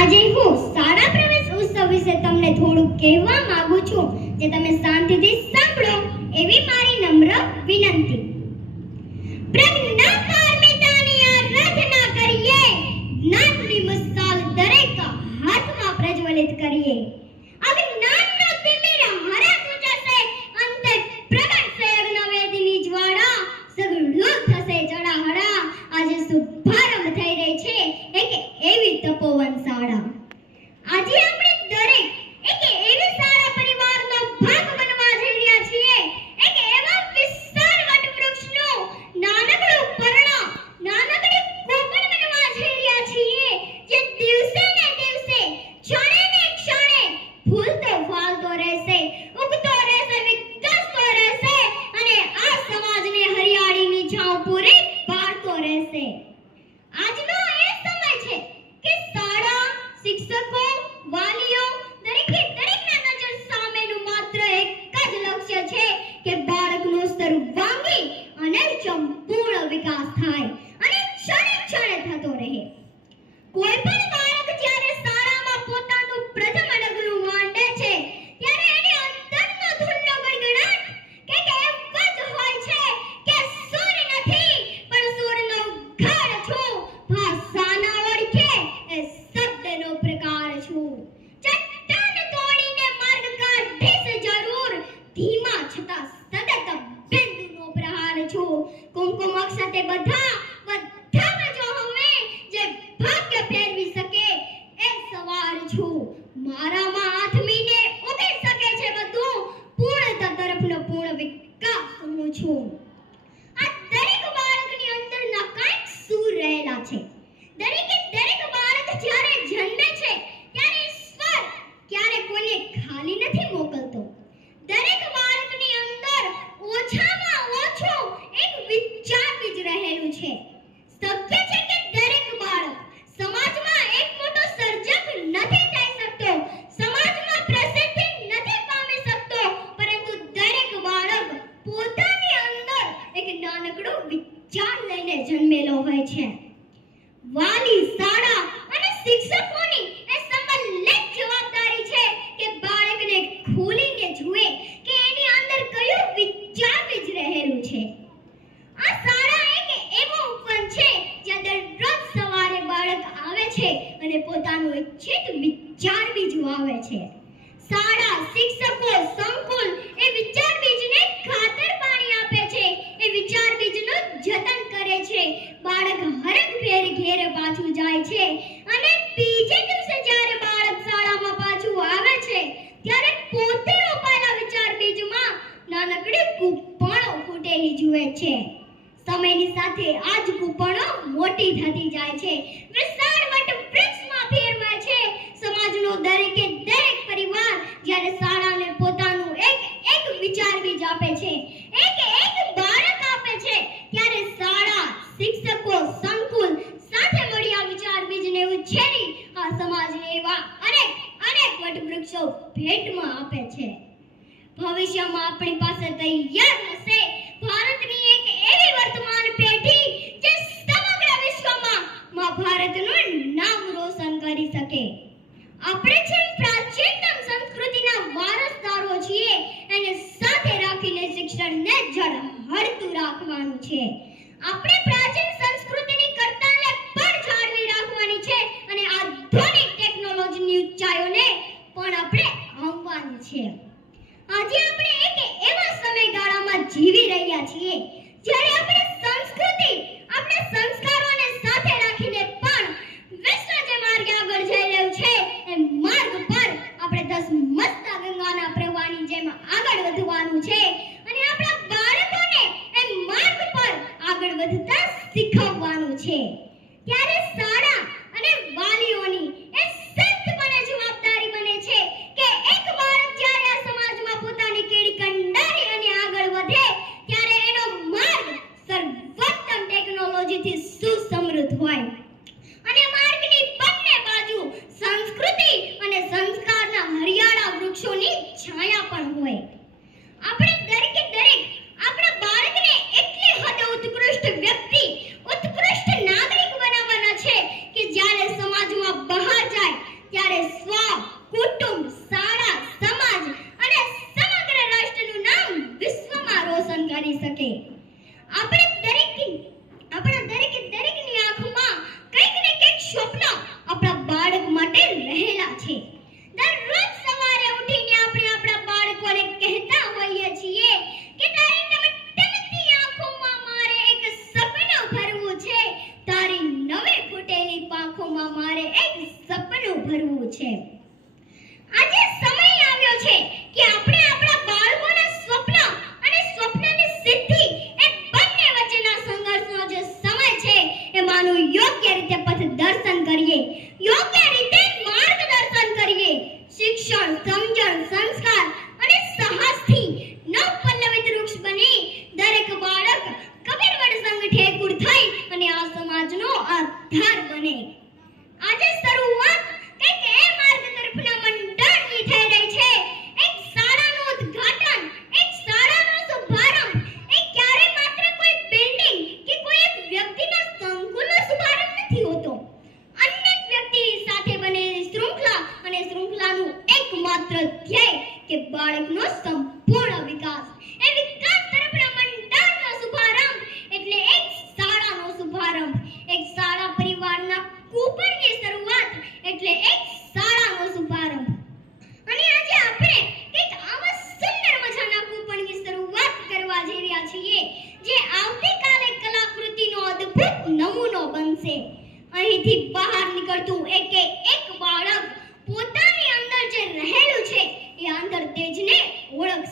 આજે હું શાળા પ્રવેશ ઉત્સવ વિશે તમને થોડું કહેવા માંગુ છું, જે તમે શાંતિથી સાંભળો એવી મારી નમ્ર વિનંતી. પ્રજ્ઞા પારમિતાની આરાધના કરીએ, જ્ઞાનની મશાલ દરેક હાથમાં પ્રજ્વલિત કરીએ. અજ્ઞાનનો તિમિર હરખ ઉજશે, અંતે પ્રગટશે અગ્નવેદીની જ્વાળા, સગળું થશે જડાહડા. આજે શુભારંભ થઈ રહી છે એક એવી તપોવન શાળા. આજે આપણે દરેક એક એવી શાળા પરિવારનો ભાગ બનવા જઈ રહ્યા છીએ. એક એવા વિશાળ વટવૃક્ષનું નાનકડું પર્ણ, નાનકડી કોપર બનવા જઈ રહ્યા છીએ, જે દિવસે ને દિવસે, ક્ષણે ને ક્ષણે ફૂલતો ફાલતો રહેશે, ઉગતો રહેશે, વિકસતો રહેશે અને આ સમાજને હરિયાળીની છાંવ પૂરી પાડતો રહેશે. આજનો એ સમય છે કે શાળા, શિક્ષકો, વાલીઓ દરેકના નજર સામેનું માત્ર એક જ લક્ષ્ય છે કે બાળકનો સર્વાંગી અને સંપૂર્ણ વિકાસ થાય અને ક્ષણે ક્ષણે થતો રહે. કોઈ પણ બાળક જ્યારે શાળામાં પોતાનું પ્રથમ ડગલું માંડે છે, ત્યારે એની અંદરનો ધૂળનો ગણગણાટ કંઈક એવો જ હોય છે કે સૂર નથી પણ સૂરનો ઉઘાડ છું, ભાષાના ઓળખે એ શબ્દનો પ્રકાર છું. ચટ્ટાન તોડીને માર્ગ કાઢીશ જરૂર, ધીમા છતાં સતત બિંદુનો પ્રહાર છું. કુમકુમ અક્ષતે બધામાં જો હવે જે ભાગ્ય ફેરવી શકે એ સવાર છું. મારામાં આથમીને ઉગી શકે છે બધું, પૂર્ણતા તરફનો પૂર્ણ વિકાસ હું છું. આ દરેક બાળકની અંદરના કંઈક સૂર રહેલા છે. દરેક બાળક જ્યારે જન્મે છે ત્યારે ઈશ્વર ક્યારે કોઈને ખાલી નથી મોકલતો. દરેક બાળકની અંદર ઓછામાં ઓછું એક વિચાર બીજ રહેલું છે. શક્ય છે કે દરેક બાળક સમાજમાં એક મોટો સર્જક નથી થઈ શકતો, સમાજમાં પ્રસિદ્ધિ નથી પામી શકતો, પરંતુ દરેક બાળક પોતાની અંદર એક નાનકડો વિચાર લઈને જન્મેલો હોય છે. વાલી, શાળા અને શિક્ષકોની એ સંબંધિત જવાબદારી છે કે બાળકને ખોલીને જુએ કે એની અંદર કયો વિચાર બીજ રહેલું છે. આ શાળા એક એવો ઉપવન છે જ્યાં દરરોજ સવારે બાળક આવે છે અને પોતાનું ઇચ્છિત વિચાર બીજ વાવે છે. શાળા, શિક્ષકો, સંકુલ એ વિચાર બીજને ખાતર પાણી આપે છે, એ વિચાર બીજનું જતન કરે છે. બાળક હરખભેર ઘેર પાછું જાય છે અને બીજે દિવસે જ્યારે બાળક શાળામાં પાછું આવે છે ત્યારે પોતે રોપાયેલા વિચાર બીજમાં નાનકડી કૂપણો ફૂટેલી જુએ છે. સમયની સાથે આ જ કૂપણો મોટી થતી જાય છે, વિશાળ વટવૃક્ષમાં ફેરવાય છે. સમાજનો દરેક પરિવાર જ્યારે શાળાને પોતાનું એક વિચાર બીજ આપે છે, એક બાળક આપે છે, ત્યારે શાળા, શિક્ષકો, સંકુલ સાથે મળી આ વિચાર બીજને ઉછેરી આ સમાજને એવા અનેક વટવૃક્ષો ભેટમાં આપે છે. ભવિષ્યમાં આપણી પાસે તૈયાર હશે ભારતની એક એવી વર્તમાન પેઢી જે સમગ્ર વિશ્વમાં ભારતનું નામ રોશન કરી શકે. આપણે છે પ્રાચીનતમ સંસ્કૃતિના વારસદારો છીએ, એને સાથે રાખીને શિક્ષણને ઝળહળતું રાખવાનું છે. આપણે પ્રાચીન સંસ્કૃતિની કરતાને પણ જાળવી રાખવાની છે અને આધુનિક ટેકનોલોજીની ઊંચાઈઓને પણ આપણે આંબવાની છે. આજે આપણે એક એવા સમયગાળામાં જીવી રહ્યા છીએ જ્યારે આપણે સંસ્કૃતિ, આપણે સંસ્કારોને સાથે રાખીને પણ વિશ્વ જે માર્ગે આગળ જઈ રહ્યું છે એ માર્ગ પર આપણે ધસમસતા ગંગાના પ્રવાહની જેમ આગળ વધવાનું છે અને આપણા બાળકોને એ માર્ગ પર આગળ વધતા શીખવવાનું છે. ત્યારે શાળા અને વાલીઓની એ સંતપણે જવાબદારી બને છે કે એક બાળક જ્યારે આ સમાજમાં પોતાની કેડી કંડારી અને આગળ વધે ત્યારે એનો માર્ગ સર્વોત્તમ ટેકનોલોજીથી સુસમૃદ્ધ હોય અને માર્ગની બંને બાજુ સંસ્કૃતિ અને સંસ્કારના હરિયાળા વૃક્ષોની છાયા પણ હોય. આપણે ભરવું છે. આજે સમય આવ્યો છે કે આપણે આપણા બાળકોના સ્વપ્ન અને સ્વપ્નની સિદ્ધિ એ બંને વચ્ચેના સંઘર્ષનો જે સમય છે એમાંનું યોગ્ય રીતે પથદર્શન કરીએ, યોગ્ય રીતે માર્ગદર્શન કરીએ. શિક્ષણ, સમજણ, સંસ્કાર અને સાહસથી નવપલ્લવિત વૃક્ષ બની દરેક બાળક કબીરવડ સંગ ઠેકુર થઈ અને આ સમાજનો આધાર બને. આજે શરૂઆત કંઈક એ માર્ગ તરફના મંડળની થઈ રહી છે. એક શાળાનું ઉદ્ઘાટન, એક શાળાનો શુભારંભ એ ક્યારે માત્ર કોઈ બિલ્ડિંગ કે કોઈ એક વ્યક્તિના સંકુલનો શુભારંભ નથી હોતો. અનેક વ્યક્તિ સાથે બનેલી શૃંખલા અને શૃંખલાનું એકમાત્ર ધ્યેય કે બાળકનો સંપૂર્ણ વિકાસ. એ વિકાસ તરફના મંડળનો શુભારંભ એટલે એક શાળાનો શુભારંભ. એક શાળા પરિવારના કૂપનની શરૂઆત એટલે એક શાળાનો શુભારંભ. અને આજે આપણે એક આવા સુંદર મજાના કૂપનની શરૂઆત કરવા જઈ રહ્યા છીએ જે આવતીકાલે કલાકૃતિનો અદ્ભુત નમૂનો બનશે. અહીંથી બહાર નીકળતું એક